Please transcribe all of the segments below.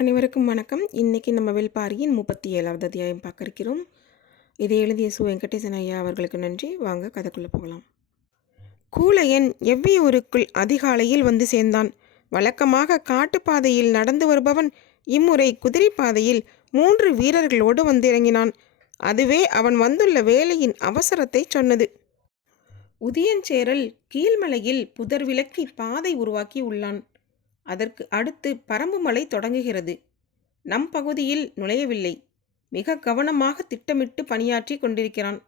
அனைவருக்கும் வணக்கம். இன்னைக்கு நம்ம வேள்பாரியின் 37வது அத்தியாயம் பார்க்க இருக்கிறோம். இதை எழுதிய வெங்கடேசன் ஐயா அவர்களுக்கு நன்றி. வாங்க கதைக்குள்ளே போகலாம். கூலையன் எவ்வியூருக்குள் அதிகாலையில் வந்து சேர்ந்தான். வழக்கமாக காட்டுப்பாதையில் நடந்து வருபவன் இம்முறை குதிரைப்பாதையில் 3 வீரர்களோடு வந்து இறங்கினான். அதுவே அவன் வந்துள்ள வேலையின் அவசரத்தை சொன்னது. உதியஞ்சேரல் கீழ்மலையில் புதர் விலக்கி பாதை உருவாக்கி உள்ளான். அதற்கு அடுத்து பரம்பு மலை தொடங்குகிறது. நம் பகுதியில் நுழையவில்லை. மிக கவனமாக திட்டமிட்டு பணியாற்றி கொண்டிருக்கிறான்.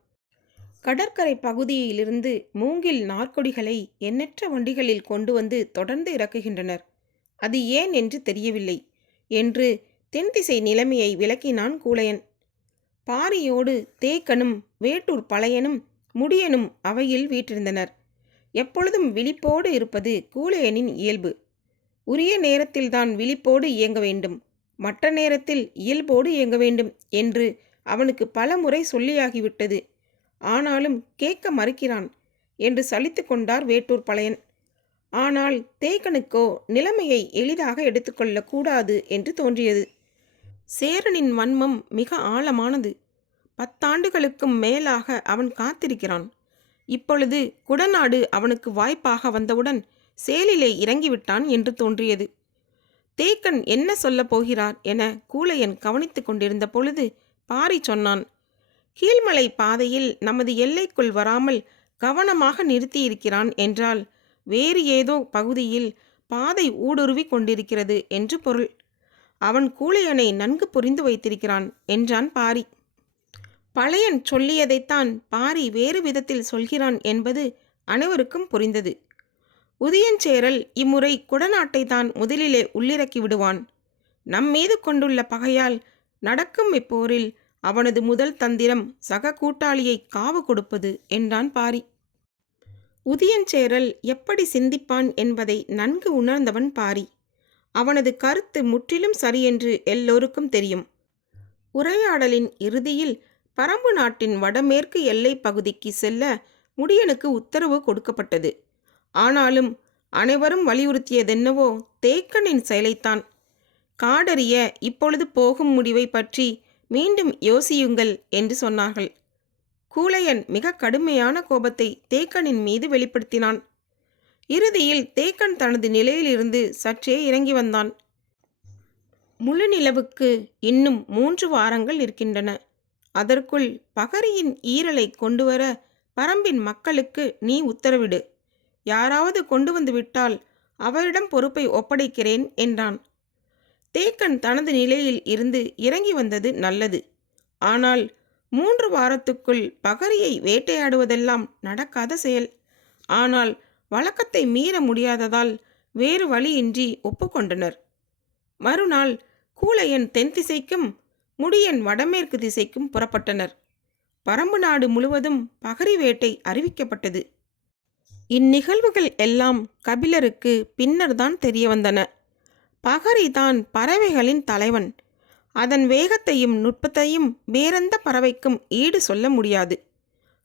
கடற்கரை பகுதியிலிருந்து மூங்கில் நாற்கொடிகளை எண்ணற்ற வண்டிகளில் கொண்டு வந்து தொடர்ந்து இறக்குகின்றனர். அது ஏன் என்று தெரியவில்லை என்று தென்திசை நிலைமையை விளக்கினான் கூலையன். பாரியோடு தேக்கனும் வேட்டூர் பழையனும் முடியனும் அவையில் வீற்றிருந்தனர். எப்பொழுதும் விழிப்போடு இருப்பது கூலையனின் இயல்பு. உரிய நேரத்தில்தான் விழிப்போடு இயங்க வேண்டும், மற்ற நேரத்தில் இயல்போடு இயங்க வேண்டும் என்று அவனுக்கு பல முறை சொல்லியாகிவிட்டது. ஆனாலும் கேட்க மறுக்கிறான் என்று சலித்து கொண்டார் வேட்டூர் பழையன். ஆனால் தேக்கனுக்கோ நிலைமையை எளிதாக எடுத்துக்கொள்ளக்கூடாது என்று தோன்றியது. சேரனின் வன்மம் மிக ஆழமானது. 10 ஆண்டுகளுக்கும் மேலாக அவன் காத்திருக்கிறான். இப்பொழுது குடநாடு அவனுக்கு வாய்ப்பாக வந்தவுடன் சேலிலே இறங்கிவிட்டான் என்று தோன்றியது. தேக்கன் என்ன சொல்லப் போகிறார் என கூலையன் கவனித்து கொண்டிருந்த பொழுது பாரி சொன்னான். கீழ்மலை பாதையில் நமது எல்லைக்குள் வராமல் கவனமாக நிறுத்தியிருக்கிறான் என்றால் வேறு ஏதோ பகுதியில் பாதை ஊடுருவி கொண்டிருக்கிறது என்று பொருள். அவன் கூலையனை நன்கு புரிந்து வைத்திருக்கிறான் என்றான் பாரி. பழையன் சொல்லியதைத்தான் பாரி வேறு விதத்தில் சொல்கிறான் என்பது அனைவருக்கும் புரிந்தது. உதியஞ்சேரல் இம்முறை குடநாட்டை தான் முதலிலே உள்ளிறக்கி விடுவான். நம்மீது கொண்டுள்ள பகையால் நடக்கும் இப்போரில் அவனது முதல் தந்திரம் சக கூட்டாளியை காவு கொடுப்பது என்றான் பாரி. உதியஞ்சேரல் எப்படி சிந்திப்பான் என்பதை நன்கு உணர்ந்தவன் பாரி. அவனது கருத்து முற்றிலும் சரியென்று எல்லோருக்கும் தெரியும். உரையாடலின் இறுதியில் பரம்பு நாட்டின் வடமேற்கு எல்லை பகுதிக்கு செல்ல முடியனுக்கு உத்தரவு கொடுக்கப்பட்டது. ஆனாலும் அனைவரும் வலியுறுத்தியதென்னவோ தேக்கனின் செயலைத்தான். காடறிய இப்பொழுது போகும் முடிவை பற்றி மீண்டும் யோசியுங்கள் என்று சொன்னார்கள். கூலையன் மிக கடுமையான கோபத்தை தேக்கனின் மீது வெளிப்படுத்தினான். இறுதியில் தேக்கன் தனது நிலையிலிருந்து சற்றே இறங்கி வந்தான். முழு நிலவுக்கு இன்னும் 3 வாரங்கள் இருக்கின்றன. அதற்குள் பகரியின் ஈரலை கொண்டுவர பரம்பின் மக்களுக்கு நீ உத்தரவிடு. யாராவது கொண்டு வந்து விட்டால் அவரிடம் பொறுப்பை ஒப்படைக்கிறேன் என்றான். தேக்கன் தனது நிலையில் இருந்து இறங்கி வந்தது நல்லது. ஆனால் 3 வாரத்துக்குள் பகரியை வேட்டையாடுவதெல்லாம் நடக்காத செயல். ஆனால் வழக்கத்தை மீற முடியாததால் வேறு வழியின்றி ஒப்புக்கொண்டனர். மறுநாள் கூலையன் தென் திசைக்கும் முடியன் வடமேற்கு திசைக்கும் புறப்பட்டனர். பரம்பு நாடு முழுவதும் பகரி வேட்டை அறிவிக்கப்பட்டது. இந்நிகழ்வுகள் எல்லாம் கபிலருக்கு பின்னர்தான் தெரிய வந்தன. பகரி தான் பறவைகளின் தலைவன். அதன் வேகத்தையும் நுட்பத்தையும் வேறெந்த பறவைக்கும் ஈடு சொல்ல முடியாது.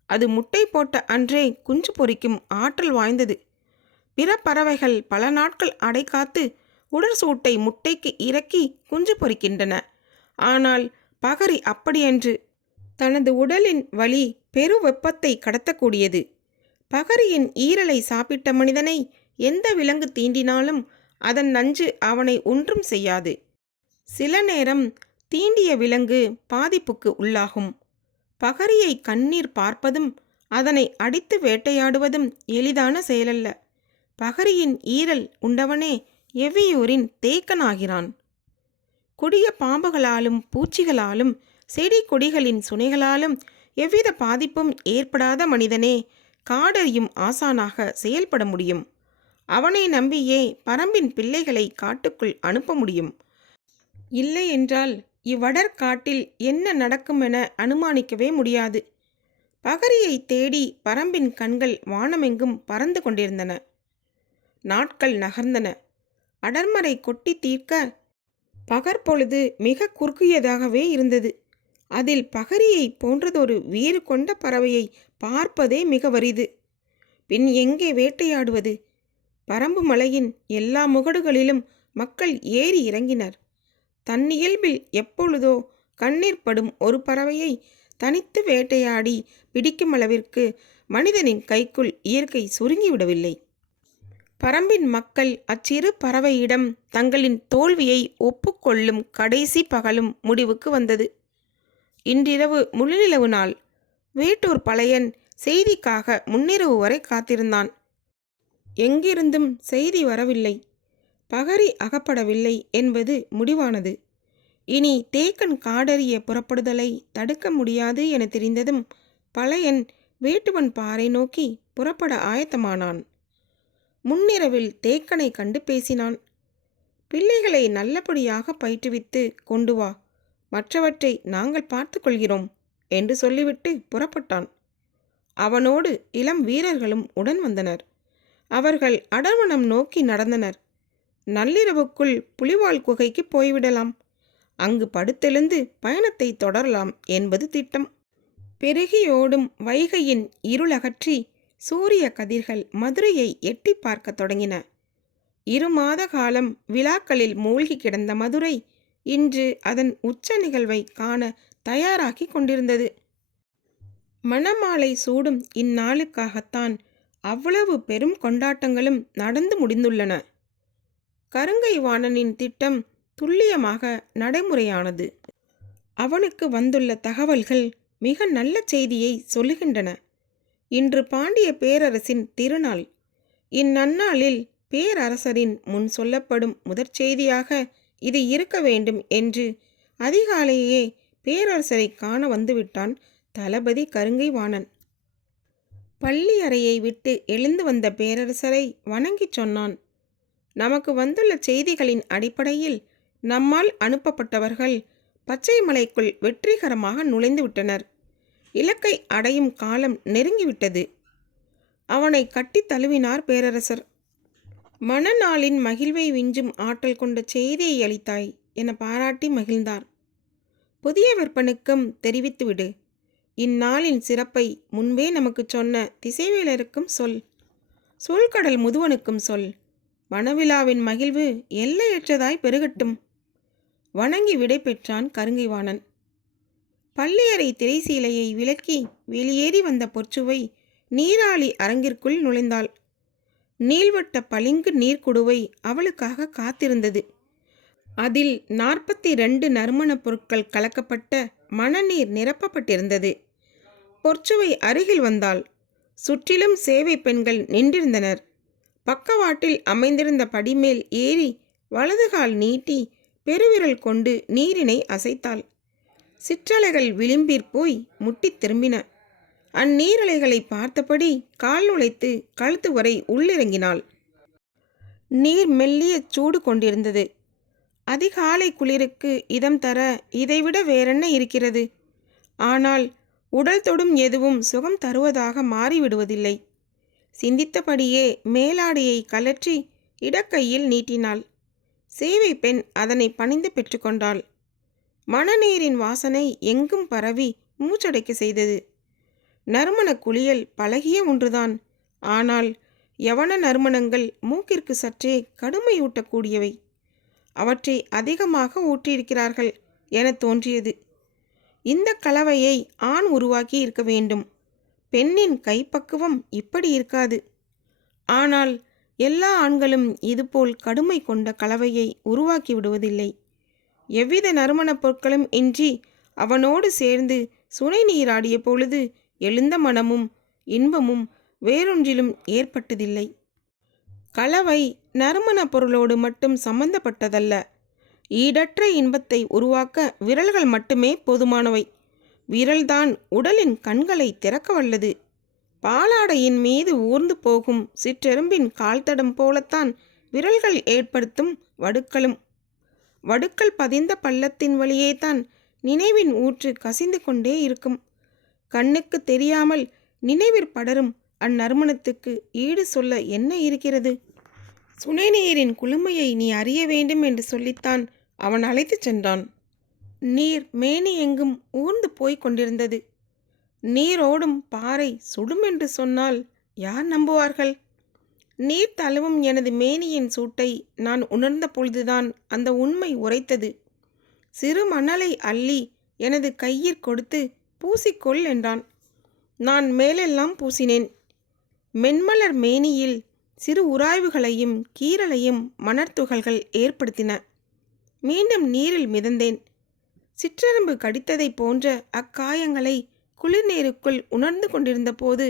அது முட்டை போட்ட அன்றே குஞ்சு பொரிக்கும் ஆற்றல் வாய்ந்தது. பிற பறவைகள் பல நாட்கள் அடைகாத்து உடற்சூட்டை முட்டைக்கு இறக்கி குஞ்சு பொரிக்கின்றன. ஆனால் பகரி அப்படியன்று. தனது உடலின் வலி பெரு வெப்பத்தை கடத்தக்கூடியது. பகரியின் ஈரலை சாப்பிட்ட மனிதனை எந்த விலங்கு தீண்டினாலும் அதன் நஞ்சு அவனை ஒன்றும் செய்யாது. சில நேரம் தீண்டிய விலங்கு பாதிப்புக்கு உள்ளாகும். பகரியை கண்ணீர் பார்ப்பதும் அதனை அடித்து வேட்டையாடுவதும் எளிதான செயலல்ல. பகரியின் ஈரல் உண்டவனே எவ்வியூரின் தேக்கனாகிறான். கொடிய பாம்புகளாலும் பூச்சிகளாலும் செடி கொடிகளின் சுனைகளாலும் எவ்வித பாதிப்பும் ஏற்படாத மனிதனே காடறியும் ஆசானாக செயல்பட முடியும். அவனை நம்பியே பரம்பின் பிள்ளைகளை காட்டுக்குள் அனுப்ப முடியும். இல்லை என்றால் இவ்வடர் காட்டில் என்ன நடக்குமென அனுமானிக்கவே முடியாது. பகரியை தேடி பரம்பின் கண்கள் வானமெங்கும் பறந்து கொண்டிருந்தன. நாட்கள் நகர்ந்தன. அடர்மறை கொட்டி தீர்க்க பகற்பொழுது மிக குறுகியதாகவே இருந்தது. அதில் பகரியை போன்றதொரு வீறு கொண்ட பறவையை பார்ப்பதே மிக வறிது. பின் எங்கே வேட்டையாடுவது? பரம்பு மலையின் எல்லா முகடுகளிலும் மக்கள் ஏறி இறங்கினர். தன்னியல்பில் எப்பொழுதோ கண்ணீர் படும் ஒரு பறவையை தனித்து வேட்டையாடி பிடிக்கும் அளவிற்கு மனிதனின் கைக்குள் இயற்கை சுருங்கிவிடவில்லை. பரம்பின் மக்கள் அச்சிறு பறவையிடம் தங்களின் தோல்வியை ஒப்புக்கொள்ளும் கடைசி பகலும் முடிவுக்கு வந்தது. இன்றிரவு முழுநிலவு நாள். வேட்டூர் பழையன் செய்திக்காக முன்னிரவு வரை காத்திருந்தான். எங்கிருந்தும் செய்தி வரவில்லை. பகரி அகப்படவில்லை என்பது முடிவானது. இனி தேக்கன் காடறிய புறப்படுதலை தடுக்க முடியாது என தெரிந்ததும் பழையன் வேட்டுவன் பாறை நோக்கி புறப்பட ஆயத்தமானான். முன்னிரவில் தேக்கனை கண்டு பேசினான். பிள்ளைகளை நல்லபடியாக பயிற்றுவித்து கொண்டு வா, மற்றவற்றை நாங்கள் பார்த்து கொள்கிறோம் என்று சொல்லிவிட்டு புறப்பட்டான். அவனோடு இளம் வீரர்களும் உடன் வந்தனர். அவர்கள் அடர்வனம் நோக்கி நடந்தனர். நள்ளிரவுக்குள் புலிவால் குகைக்கு போய்விடலாம். அங்கு படுத்தெழுந்து பயணத்தை தொடரலாம் என்பது திட்டம். பெருகியோடும் வைகையின் இருளகற்றி சூரிய கதிர்கள் மதுரையை எட்டி பார்க்க தொடங்கின. 2 மாத காலம் விழாக்களில் மூழ்கி கிடந்த மதுரை இன்று அதன் உச்ச நிகழ்வை காண தயாராகி கொண்டிருந்தது. மணமாலை சூடும் இந்நாளுக்காகத்தான் அவ்வளவு பெரும் கொண்டாட்டங்களும் நடந்து முடிந்துள்ளன. கருங்கை வாணனின் திட்டம் துல்லியமாக நடைமுறையானது. அவனுக்கு வந்துள்ள தகவல்கள் மிக நல்ல செய்தியை சொல்லுகின்றன. இன்று பாண்டிய பேரரசின் திருநாள். இந்நன்னாளில் பேரரசரின் முன் சொல்லப்படும் முதற் செய்தியாக இது இருக்க வேண்டும் என்று அதிகாலையே பேரரசரை காண வந்துவிட்டான் தளபதி கருங்கை வாணன். பள்ளி அறையை விட்டு எழுந்து வந்த பேரரசரை வணங்கி சொன்னான். நமக்கு வந்துள்ள செய்திகளின் அடிப்படையில் நம்மால் அனுப்பப்பட்டவர்கள் பச்சை மலைக்குள் வெற்றிகரமாக நுழைந்து விட்டனர். இலக்கை அடையும் காலம் நெருங்கிவிட்டது. அவனை கட்டி தழுவினார் பேரரசர். மணநாளின் மகிழ்வை விஞ்சும் ஆற்றல் கொண்ட செய்தியை அளித்தாய் என பாராட்டி மகிழ்ந்தார். புதிய விற்பனுக்கும் தெரிவித்துவிடு. இந்நாளின் சிறப்பை முன்பே நமக்கு சொன்ன திசைவேலருக்கும் சொல். சூழ்கடல் முதுவனுக்கும் சொல். வனவிழாவின் மகிழ்வு எல்லையற்றதாய் பெருகட்டும். வணங்கி விடை பெற்றான் கருங்கைவாணன். பள்ளியறை திரைசீலையை விலக்கி வெளியேறி வந்த பொற்சுவை நீராளி அரங்கிற்குள் நுழைந்தாள். நீள்வட்ட பளிங்கு நீர்க்குடுவை அவளுக்காக காத்திருந்தது. அதில் 42 நறுமணப் பொருட்கள் கலக்கப்பட்ட மணநீர் நிரப்பப்பட்டிருந்தது. பொற்சுவை அருகில் வந்தாள். சுற்றிலும் சேவை பெண்கள் நின்றிருந்தனர். பக்கவாட்டில் அமைந்திருந்த படிமேல் ஏறி வலதுகால் நீட்டி பெருவிரல் கொண்டு நீரினை அசைத்தாள். சிற்றலைகள் விளிம்பிற் போய் முட்டித் திரும்பின. அந்நீரலைகளை பார்த்தபடி கால் நுழைத்து கழுத்து வரை உள்ளிறங்கினாள். நீர் மெல்லிய சூடு கொண்டிருந்தது. அதிகாலை குளிருக்கு இதம் தர இதைவிட வேறென்ன இருக்கிறது? ஆனால் உடல் தொடும் எதுவும் சுகம் தருவதாக மாறிவிடுவதில்லை. சிந்தித்தபடியே மேலாடையை கலற்றி இடக்கையில் நீட்டினாள். சேவை பெண் அதனை பணிந்து பெற்றுக்கொண்டாள். மணநீரின் வாசனை எங்கும் பரவி மூச்சடைக்க செய்தது. நறுமண குளியல் பழகிய ஒன்றுதான். ஆனால் யவன நறுமணங்கள் மூக்கிற்கு சற்றே கடுமையூட்டக்கூடியவை. அவற்றை அதிகமாக ஊற்றியிருக்கிறார்கள் என தோன்றியது. இந்த கலவையை ஆண் உருவாக்கி இருக்க வேண்டும். பெண்ணின் கைப்பக்குவம் இப்படி இருக்காது. ஆனால் எல்லா ஆண்களும் இதுபோல் கடுமை கொண்ட கலவையை உருவாக்கி விடுவதில்லை. எவ்வித நறுமணப் பொருட்களும் இன்றி அவனோடு சேர்ந்து சுனை நீராடிய பொழுது எழுந்த மனமும் இன்பமும் வேறொன்றிலும் ஏற்பட்டதில்லை. கலவை நறுமணப் பொருளோடு மட்டும் சம்பந்தப்பட்டதல்ல. ஈடற்ற இன்பத்தை உருவாக்க விரல்கள் மட்டுமே போதுமானவை. விரல்தான் உடலின் கண்களை திறக்க வல்லது. பாலாடையின் மீது ஊர்ந்து போகும் சிற்றெரும்பின் கால்தடம் போலத்தான் விரல்கள் ஏற்படுத்தும் வடுக்களும். வடுக்கள் பதிந்த பள்ளத்தின் வழியே தான் நினைவின் ஊற்று கசிந்து கொண்டே இருக்கும். கண்ணுக்கு தெரியாமல் நினைவிற் படரும் அந்நறுமணத்துக்கு ஈடு சொல்ல என்ன இருக்கிறது? சுனைநீரின் குளுமையை நீ அறிய வேண்டும் என்று சொல்லித்தான் அவன் அழைத்துச் சென்றான். நீர் மேனி எங்கும் ஊர்ந்து போய்க் கொண்டிருந்தது. நீரோடும் பாறை சுடும் என்று சொன்னால் யார் நம்புவார்கள்? நீர் தழுவும் எனது மேனியின் சூட்டை நான் உணர்ந்த பொழுதுதான் அந்த உண்மை உரைத்தது. சிறு மணலை அள்ளி எனது கையிற் கொடுத்து பூசிக்கொள் என்றான். நான் மேலெல்லாம் பூசினேன். மென்மலர் மேனியில் சிறு உராய்வுகளையும் கீறலையும் மணற்துகள்கள் ஏற்படுத்தின. மீண்டும் நீரில் மிதந்தேன். சிற்றெரும்பு கடித்ததைப் போன்ற அக்காயங்களை குளிர்நீருக்குள் உணர்ந்து கொண்டிருந்த போது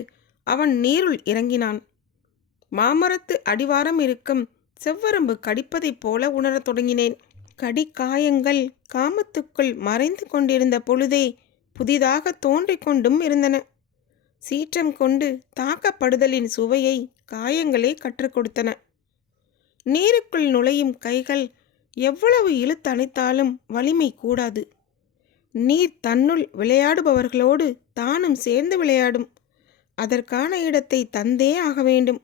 அவன் நீருள் இறங்கினான். மாமரத்து அடிவாரம் இருக்கும் செவ்வரம்பு கடிப்பதைப் போல உணரத் தொடங்கினேன். கடிக்காயங்கள் காமத்துக்குள் மறைந்து கொண்டிருந்த பொழுதே புதிதாக தோன்றிக் கொண்டும் இருந்தன. சீற்றம் கொண்டு தாக்கப்படுதலின் சுவையை காயங்களே கற்றுக் கொடுத்தன. நீருக்குள் நுழையும் கைகள் எவ்வளவு இழுத்தணைத்தாலும் வலிமை கூடாது. நீர் தன்னுள் விளையாடுபவர்களோடு தானும் சேர்ந்து விளையாடும். அதற்கான இடத்தை தந்தே ஆக வேண்டும்.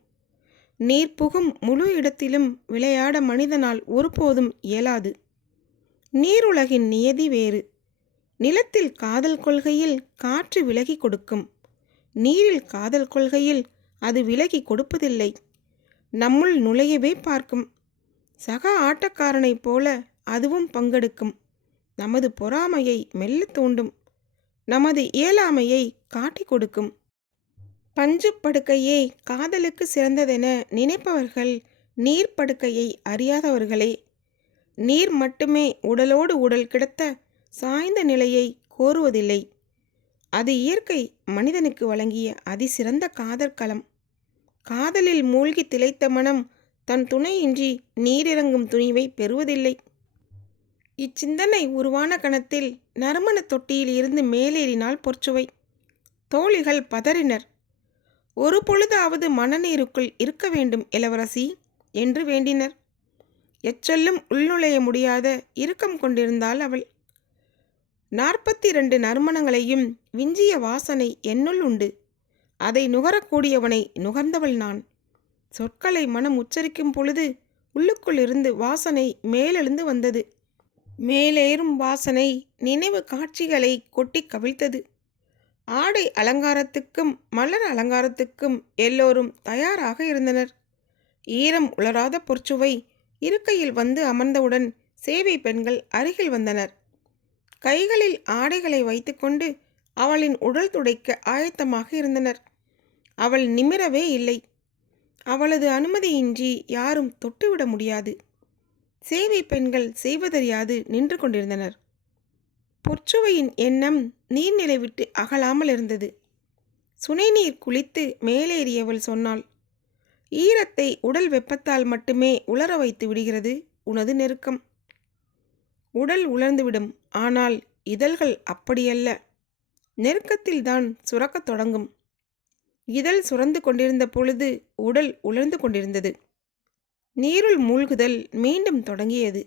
நீர் புகும் முழு இடத்திலும் விளையாட மனிதனால் ஒருபோதும் இயலாது. நீருலகின் நியதி வேறு. நிலத்தில் காதல் கொள்கையில் காற்று விலகி கொடுக்கும். நீரில் காதல் கொள்கையில் அது விலகி கொடுப்பதில்லை. நம்முள் நுழையவே பார்க்கும். சக ஆட்டக்காரனைப் போல அதுவும் பங்கெடுக்கும். நமது பொறாமையை மெல்ல தூண்டும். நமது இயலாமையை காட்டிக் கொடுக்கும். பஞ்சு படுக்கையே காதலுக்கு சிறந்ததென நினைப்பவர்கள் நீர் படுக்கையை அறியாதவர்களே. நீர் மட்டுமே உடலோடு உடல் கிடத்த சாய்ந்த நிலையை கோருவதில்லை. அது இயற்கை மனிதனுக்கு வழங்கிய அதிசிறந்த காதற்களம். காதலில் மூழ்கி திளைத்த மனம் தன் துணையின்றி நீரிறங்கும் துணிவை பெறுவதில்லை. இச்சிந்தனை உருவான கணத்தில் நறுமண தொட்டியில் இருந்து மேலேறினாள் பொற்சுவை. தோழிகள் பதறினர். ஒரு பொழுதாவது மனநீருக்குள் இருக்க வேண்டும் இளவரசி என்று வேண்டினர். எச்சொல்லும் உள்நுழைய முடியாத இறுக்கம் கொண்டிருந்தாள் அவள். 42 நறுமணங்களையும் விஞ்சிய வாசனை என்னுள் உண்டு. அதை நுகரக்கூடியவனை நுகர்ந்தவள் நான். சொற்களை மனம் உச்சரிக்கும் பொழுது உள்ளுக்குள் இருந்து வாசனை மேலெழுந்து வந்தது. மேலேறும் வாசனை நினைவு காட்சிகளை கொட்டி கவிழ்த்தது. ஆடை அலங்காரத்துக்கும் மலர் அலங்காரத்துக்கும் எல்லோரும் தயாராக இருந்தனர். ஈரம் உலராத பொற்சுவை இருக்கையில் வந்து அமர்ந்தவுடன் சேவை பெண்கள் அருகில் வந்தனர். கைகளில் ஆடைகளை வைத்துக்கொண்டு அவளின் உடல் துடைக்க ஆயத்தமாக இருந்தனர். அவள் நிமிரவே இல்லை. அவளது அனுமதியின்றி யாரும் தொட்டுவிட முடியாது. சேவை பெண்கள் செய்வதறியாது நின்று கொண்டிருந்தனர். பொற்சுவையின் எண்ணம் நீர்நிலை விட்டு அகலாமல் இருந்தது. சுனைநீர் குளித்து மேலேறியவள் சொன்னாள், ஈரத்தை உடல் வெப்பத்தால் மட்டுமே உலர வைத்து விடுகிறது உனது நெருக்கம். உடல் உலர்ந்துவிடும். ஆனால் இதழ்கள் அப்படியல்ல. நெருக்கத்தில்தான் சுரக்கத் தொடங்கும். இதழ் சுரந்து கொண்டிருந்த பொழுது உடல் உலர்ந்து கொண்டிருந்தது. நீருள் மூழ்குதல் மீண்டும் தொடங்கியது.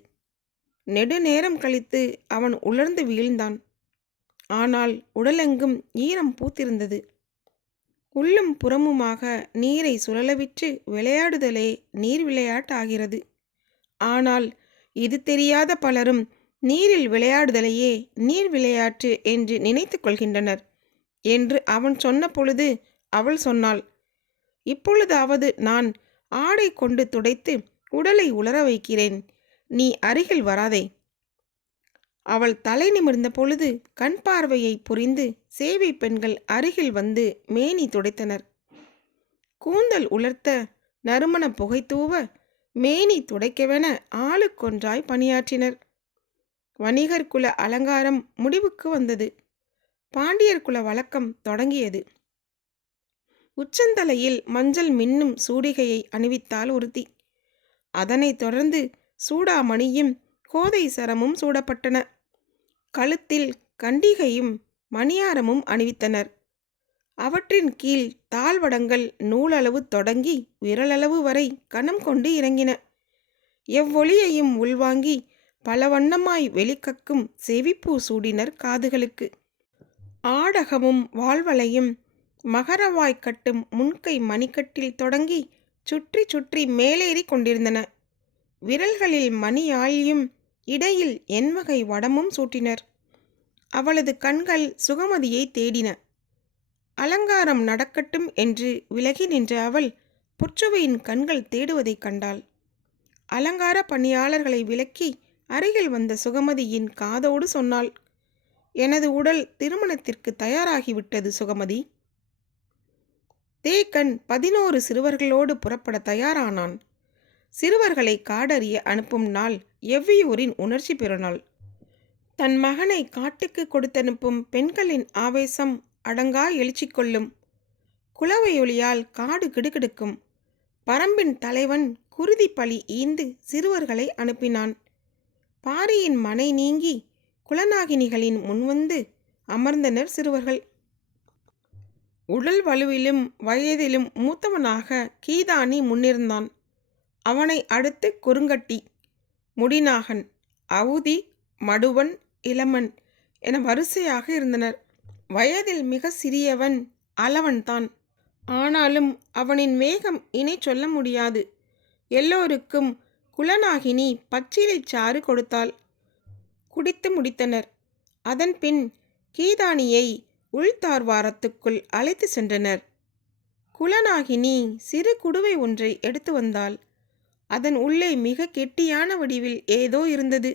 நெடுநேரம் கழித்து அவன் உலர்ந்து வீழ்ந்தான். ஆனால் உடலெங்கும் ஈரம் பூத்திருந்தது. உள்ளும் புறமுமாக நீரை சுழலவிட்டு விளையாடுதலே நீர் விளையாட்டாகிறது. ஆனால் இது தெரியாத பலரும் நீரில் விளையாடுதலையே நீர் விளையாட்டு என்று நினைத்து கொள்கின்றனர் என்று அவன் சொன்ன பொழுது அவள் சொன்னாள், இப்பொழுதாவது நான் ஆடை கொண்டு துடைத்து உடலை உலர வைக்கிறேன். நீ அருகில் வராதே. அவள் தலை நிமிர்ந்த பொழுது கண் பார்வையை புரிந்து சேவை பெண்கள் அருகில் வந்து மேனி துடைத்தனர். கூந்தல் உலர்த்த நறுமண புகை தூவ மேனி துடைக்கவென ஆளுக்கொன்றாய் பணியாற்றினர். வணிகர் குல அலங்காரம் முடிவுக்கு வந்தது. பாண்டியர் குல வழக்கம் தொடங்கியது. உச்சந்தலையில் மஞ்சள் மின்னும் சூடிகையை அணிவித்தாள் ஒருத்தி. அதனைத் தொடர்ந்து சூடாமணியும் கோதை சரமும் சூடப்பட்டன. கழுத்தில் கண்டிகையும் மணியாரமும் அணிவித்தனர். அவற்றின் கீழ் தாழ்வடங்கள் நூலளவு தொடங்கி விரலளவு வரை கனம் கொண்டு இறங்கின. எவ்வொளியையும் உள்வாங்கி பல வண்ணமாய் வெளிக்கக்கும் செவிப்பூ சூடினர் காதுகளுக்கு. ஆடகமும் வாழ்வளையும் மகரவாய் கட்டும் முன்கை மணிக்கட்டில் தொடங்கி சுற்றி சுற்றி மேலேறி கொண்டிருந்தன. விரல்களில் மணியாழியும் இடையில் எண்வகை வடமும் சூட்டினர். அவளது கண்கள் சுகமதியை தேடின. அலங்காரம் நடக்கட்டும் என்று விலகி நின்ற அவள் பொற்சுவையின் கண்கள் தேடுவதைக் கண்டாள். அலங்கார பணியாளர்களை விலக்கி அருகில் வந்த சுகமதியின் காதோடு சொன்னாள், எனது உடல் திருமணத்திற்கு தயாராகிவிட்டது சுகமதி. தேக்கன் 11 சிறுவர்களோடு புறப்பட தயாரானான். சிறுவர்களை காடறிய அனுப்பும் நாள் எவ்வியூரின் உணர்ச்சி பெருநாள். தன் மகனை காட்டுக்கு கொடுத்தனுப்பும் பெண்களின் ஆவேசம் அடங்கா எழுச்சி கொள்ளும். குளவையொலியால் காடு கிடுகிடுக்கும். பரம்பின் தலைவன் குருதி பழி ஈந்து சிறுவர்களை அனுப்பினான். பாரியின் மனை நீங்கி குலநாகினிகளின் முன்வந்து அமர்ந்தனர் சிறுவர்கள். உடல் வலுவிலும் வயதிலும் மூத்தவனாக கீதானி முன்னிருந்தான். அவனை அடுத்து குறுங்கட்டி, முடிநாகன், அவுதி, மடுவன், இளமன் என வரிசையாக இருந்தனர். வயதில் மிக சிறியவன் அளவன்தான். ஆனாலும் அவனின் வேகம் இணை சொல்ல முடியாது. எல்லோருக்கும் குலநாகினி பச்சிலை சாறு கொடுத்தாள். குடித்து முடித்தனர். அதன்பின் கீதானியை உள்தார்வாரத்துக்குள் அழைத்து சென்றனர். குலநாகினி சிறு குடுவை ஒன்றை எடுத்து வந்தாள். அதன் உள்ளே மிக கெட்டியான வடிவில் ஏதோ இருந்தது.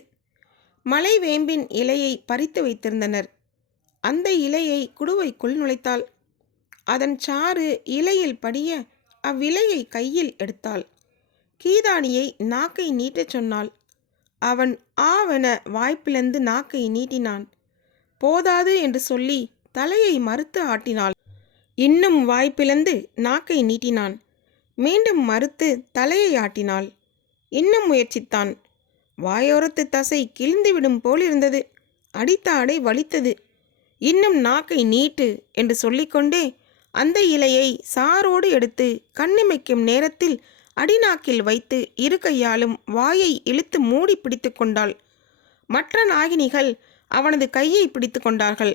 மலைவேம்பின் இலையை பறித்து வைத்திருந்தனர். அந்த இலையை குடுவைக்குள் நுழைத்தாள். அதன் சாறு இலையில் படிய அவ்விலையை கையில் எடுத்தாள். கீதானியை நாக்கை நீட்டச் சொன்னாள். அவன் ஆவென வாய்ப்பிழந்து நாக்கை நீட்டினான். போதாது என்று சொல்லி தலையை மறுத்து ஆட்டினாள். இன்னும் வாய்ப்பிழந்து நாக்கை நீட்டினான். மீண்டும் மறுத்து தலையை ஆட்டினாள். இன்னும் முயற்சித்தான். வாயோரத்து தசை கிழிந்துவிடும் போலிருந்தது. அடித்த அடை வலித்தது. இன்னும் நாக்கை நீட்டு என்று சொல்லிக்கொண்டே அந்த இலையை சாரோடு எடுத்து கண்ணிமைக்கும் நேரத்தில் அடிநாக்கில் வைத்து இரு கையாலும் வாயை இழுத்து மூடி பிடித்து கொண்டாள். மற்ற நாகினிகள் அவனது கையை பிடித்து கொண்டார்கள்.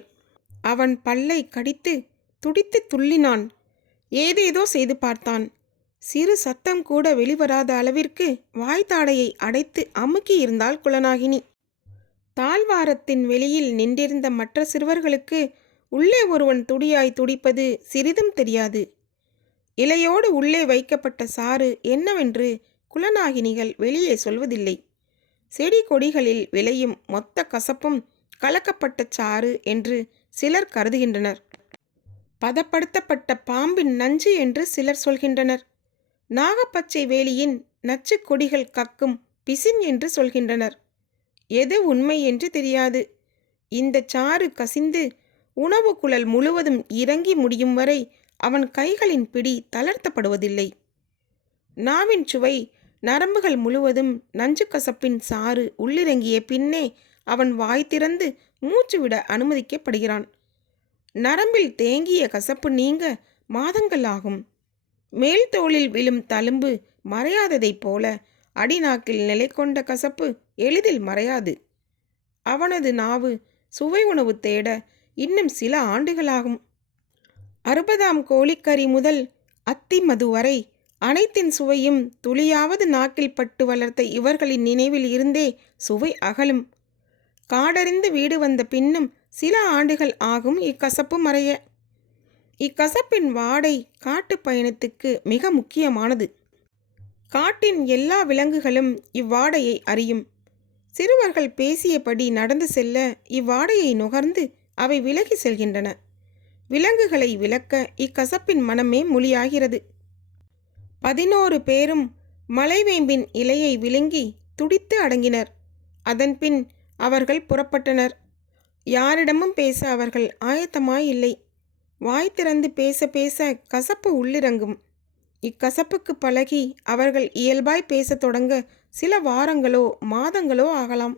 அவன் பல்லை கடித்து துடித்து துள்ளினான். ஏதேதோ செய்து பார்த்தான். சிறு சத்தம் கூட வெளிவராத அளவிற்கு வாய்த்தாடையை அடைத்து அமுக்கி இருந்தாள் குலநாகினி. தாழ்வாரத்தின் வெளியில் நின்றிருந்த மற்ற சிறுவர்களுக்கு உள்ளே ஒருவன் துடியாய் துடிப்பது சிறிதும் தெரியாது. இலையோடு உள்ளே வைக்கப்பட்ட சாறு என்னவென்று குலநாகினிகள் வெளியே சொல்வதில்லை. செடி கொடிகளில் விளையும் மொத்த கசப்பும் கலக்கப்பட்ட சாறு என்று சிலர் கருதுகின்றனர். பதப்படுத்தப்பட்ட பாம்பின் நஞ்சு என்று சிலர் சொல்கின்றனர். நாகப்பச்சை வேலியின் நச்சு கொடிகள் கக்கும் பிசின் என்று சொல்கின்றனர். எது உண்மை என்று தெரியாது. இந்த சாறு கசிந்து உணவு குழல் முழுவதும் இறங்கி முடியும் வரை அவன் கைகளின் பிடி தளர்த்தப்படுவதில்லை. நாவின் சுவை நரம்புகள் முழுவதும் நஞ்சு கசப்பின் சாறு உள்ளிறங்கிய பின்னே அவன் வாய் திறந்து மூச்சு விட அனுமதிக்கப்படுகிறான். நரம்பில் தேங்கிய கசப்பு நீங்க மாதங்கள் ஆகும். மேல் தோளில் விழும் தழும்பு மறையாததைப் போல அடிநாக்கில் நிலை கொண்ட கசப்பு எளிதில் மறையாது. அவனது நாவு சுவை உணவு தேட இன்னும் சில ஆண்டுகளாகும். 60ஆம் கோழிக்கறி முதல் அத்தி மது வரை அனைத்தின் சுவையும் துளியாவது நாக்கில் பட்டு வளர்த்த இவர்களின் நினைவில் இருந்தே சுவை அகலும். காடறிந்து வீடு வந்த பின்னும் சில ஆண்டுகள் ஆகும் இக்கசப்பு மறைய. இக்கசப்பின் வாடை காட்டு பயணத்துக்கு மிக முக்கியமானது. காட்டின் எல்லா விலங்குகளும் இவ்வாடையை அறியும். சிறுவர்கள் பேசியபடி நடந்து செல்ல இவ்வாடையை நுகர்ந்து அவை விலகி செல்கின்றன. விலங்குகளை விலக்க இக்கசப்பின் மனமே மொழியாகிறது. 11 பேரும் மலைவேம்பின் இலையை விழுங்கி துடித்து அடங்கினர். அதன்பின் அவர்கள் புறப்பட்டனர். யாரிடமும் பேச அவர்கள் ஆயத்தமாயில்லை. வாய் திறந்து பேச பேச கசப்பு உள்ளிறங்கும். இக்கசப்புக்கு பழகி அவர்கள் இயல்பாய் பேசத் தொடங்க சில வாரங்களோ மாதங்களோ ஆகலாம்.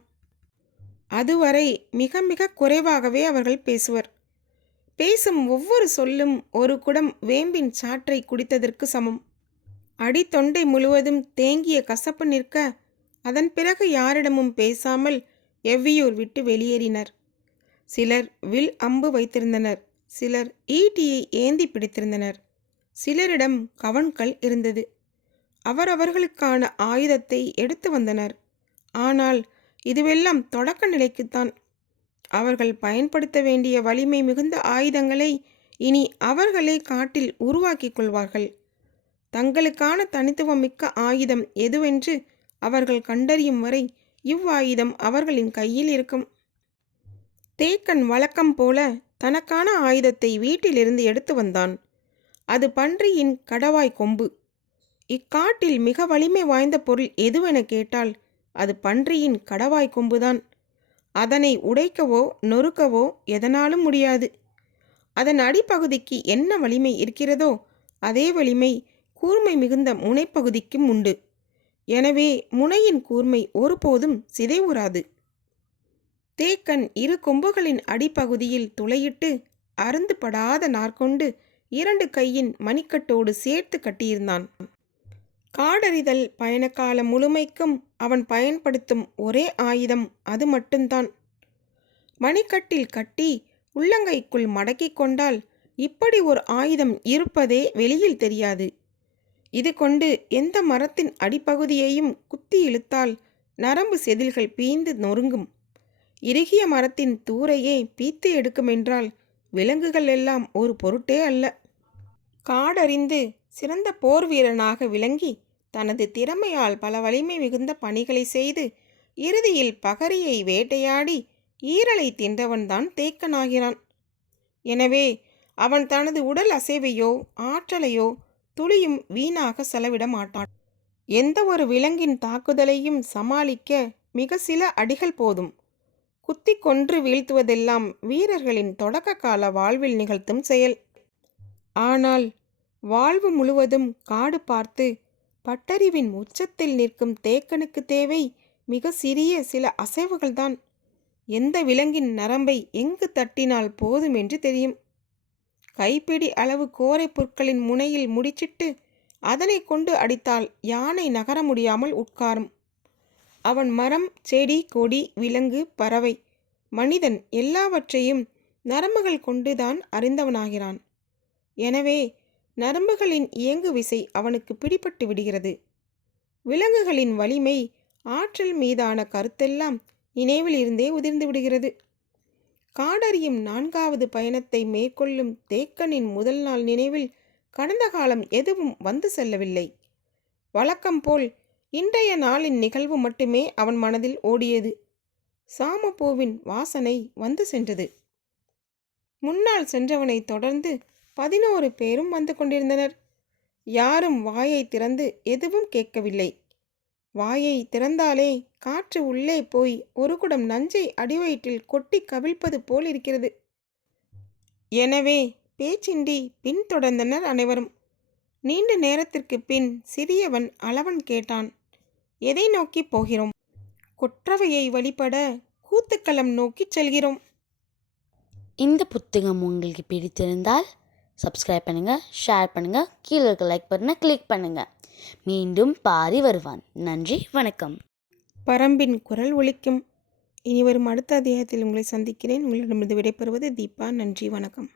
அதுவரை மிக மிக குறைவாகவே அவர்கள் பேசுவர். பேசும் ஒவ்வொரு சொல்லும் ஒரு குடம் வேம்பின் சாற்றை குடித்ததற்கு சமம். அடித்தொண்டை முழுவதும் தேங்கிய கசப்பு நிற்க அதன் பிறகு யாரிடமும் பேசாமல் எவ்வியூர் விட்டு வெளியேறினர். சிலர் வில் அம்பு வைத்திருந்தனர். சிலர் ஈட்டியை ஏந்தி பிடித்திருந்தனர். சிலரிடம் கவன்கள் இருந்தது. அவரவர்களுக்கான ஆயுதத்தை எடுத்து வந்தனர். ஆனால் இதுவெல்லாம் தொடக்க நிலைக்குத்தான். அவர்கள் பயன்படுத்த வேண்டிய வலிமை மிகுந்த ஆயுதங்களை இனி அவர்களே காட்டில் உருவாக்கிக் கொள்வார்கள். தங்களுக்கான தனித்துவமிக்க ஆயுதம் எதுவென்று அவர்கள் கண்டறியும் வரை இவ்வாயுதம் அவர்களின் கையில் இருக்கும். தேக்கன் வழக்கம் போல தனக்கான ஆயுதத்தை வீட்டிலிருந்து எடுத்து வந்தான். அது பன்றியின் கடவாய் கொம்பு. இக்காட்டில் மிக வலிமை வாய்ந்த பொருள் எதுவென கேட்டால் அது பன்றியின் கடவாய் கொம்புதான். அதனை உடைக்கவோ நொறுக்கவோ எதனாலும் முடியாது. அதன் அடிப்பகுதிக்கு என்ன வலிமை இருக்கிறதோ அதே வலிமை கூர்மை மிகுந்த முனைப்பகுதிக்கும் உண்டு. எனவே முனையின் கூர்மை ஒருபோதும் சிதைவுறாது. தேக்கன் இரு கொம்புகளின் அடிப்பகுதியில் துளையிட்டு அருந்து படாத நார்கொண்டு 2 கையின் மணிக்கட்டோடு சேர்த்து கட்டியிருந்தான். காடறிதல் பயணக்காலம் முழுமைக்கும் அவன் பயன்படுத்தும் ஒரே ஆயுதம் அது மட்டும்தான். மணிக்கட்டில் கட்டி உள்ளங்கைக்குள் மடக்கி கொண்டால் இப்படி ஒரு ஆயுதம் இருப்பதே வெளியில் தெரியாது. இது கொண்டு எந்த மரத்தின் அடிப்பகுதியையும் குத்தி இழுத்தால் நரம்பு செதில்கள் பீந்து நொறுங்கும். இறுகிய மரத்தின் தூரையே பீத்து எடுக்குமென்றால் விலங்குகள் எல்லாம் ஒரு பொருட்டே அல்ல. காடறிந்து சிறந்த போர் வீரனாக விளங்கி தனது திறமையால் பல வலிமை மிகுந்த பணிகளை செய்து இறுதியில் பகரியை வேட்டையாடி ஈரலை தின்றவன்தான் தேக்கனாகிறான். எனவே அவன் தனது உடல் அசைவையோ ஆற்றலையோ துளியும் வீணாக செலவிட மாட்டான். எந்த ஒரு விலங்கின் தாக்குதலையும் சமாளிக்க மிக சில அடிகள் போதும். குத்தி கொன்று வீழ்த்துவதெல்லாம் வீரர்களின் தொடக்க கால வாழ்வில் நிகழ்த்தும் செயல். ஆனால் வாழ்வு முழுவதும் காடு பார்த்து பட்டறிவின் உச்சத்தில் நிற்கும் தேக்கனுக்கு தேவை மிக சிறிய சில அசைவுகள்தான். எந்த விலங்கின் நரம்பை எங்கு தட்டினால் போதும் என்று தெரியும். கைப்பிடி அளவு கோரை புற்களின் முனையில் முடிச்சிட்டு அதனை கொண்டு அடித்தால் யானை நகர முடியாமல் உட்காரும். அவன் மரம், செடி, கொடி, விலங்கு, பறவை, மனிதன் எல்லாவற்றையும் நரம்புகள் கொண்டுதான் அறிந்தவனாகிறான். எனவே நரம்புகளின் இயங்கு விசை அவனுக்கு பிடிபட்டு விடுகிறது. விலங்குகளின் வலிமை, ஆற்றல் மீதான கருத்தெல்லாம் நினைவில் இருந்தே உதிர்ந்து விடுகிறது. காடறியும் 4வது பயணத்தை மேற்கொள்ளும் தேக்கனின் முதல் நாள் நினைவில் கடந்த காலம் எதுவும் வந்து செல்லவில்லை. வழக்கம் போல் இன்றைய நாளின் நிகழ்வு மட்டுமே அவன் மனதில் ஓடியது. சாமப்பூவின் வாசனை வந்து சென்றது. முன்னால் சென்றவனை தொடர்ந்து 11 பேரும் வந்து கொண்டிருந்தனர். யாரும் வாயை திறந்து எதுவும் கேட்கவில்லை. வாயை திறந்தாலே காற்று உள்ளே போய் ஒரு குடம் நஞ்சை அடிவயிற்றில் கொட்டி கவிழ்ப்பது போல் இருக்கிறது. எனவே பேச்சின்றி பின்தொடர்ந்தனர் அனைவரும். நீண்ட நேரத்திற்கு பின் சிறியவன் அளவன் கேட்டான், எதை நோக்கி போகிறோம்? கொற்றவையை வழிபட கூத்துக்களம் நோக்கி செல்கிறோம். இந்த புத்தகம் உங்களுக்கு பிடித்திருந்தால் சப்ஸ்கிரைப் பண்ணுங்கள், ஷேர் பண்ணுங்கள், கீழே இருக்க லைக் பட்டனை கிளிக் பண்ணுங்கள். மீண்டும் பாரி வருவான். நன்றி, வணக்கம். பரம்பின் குரல் ஒலிக்கும். இனி வரும் அடுத்த அத்தியாயத்தில் உங்களை சந்திக்கிறேன். உங்களிடமிருந்து விடைபெறுவது தீபா. நன்றி, வணக்கம்.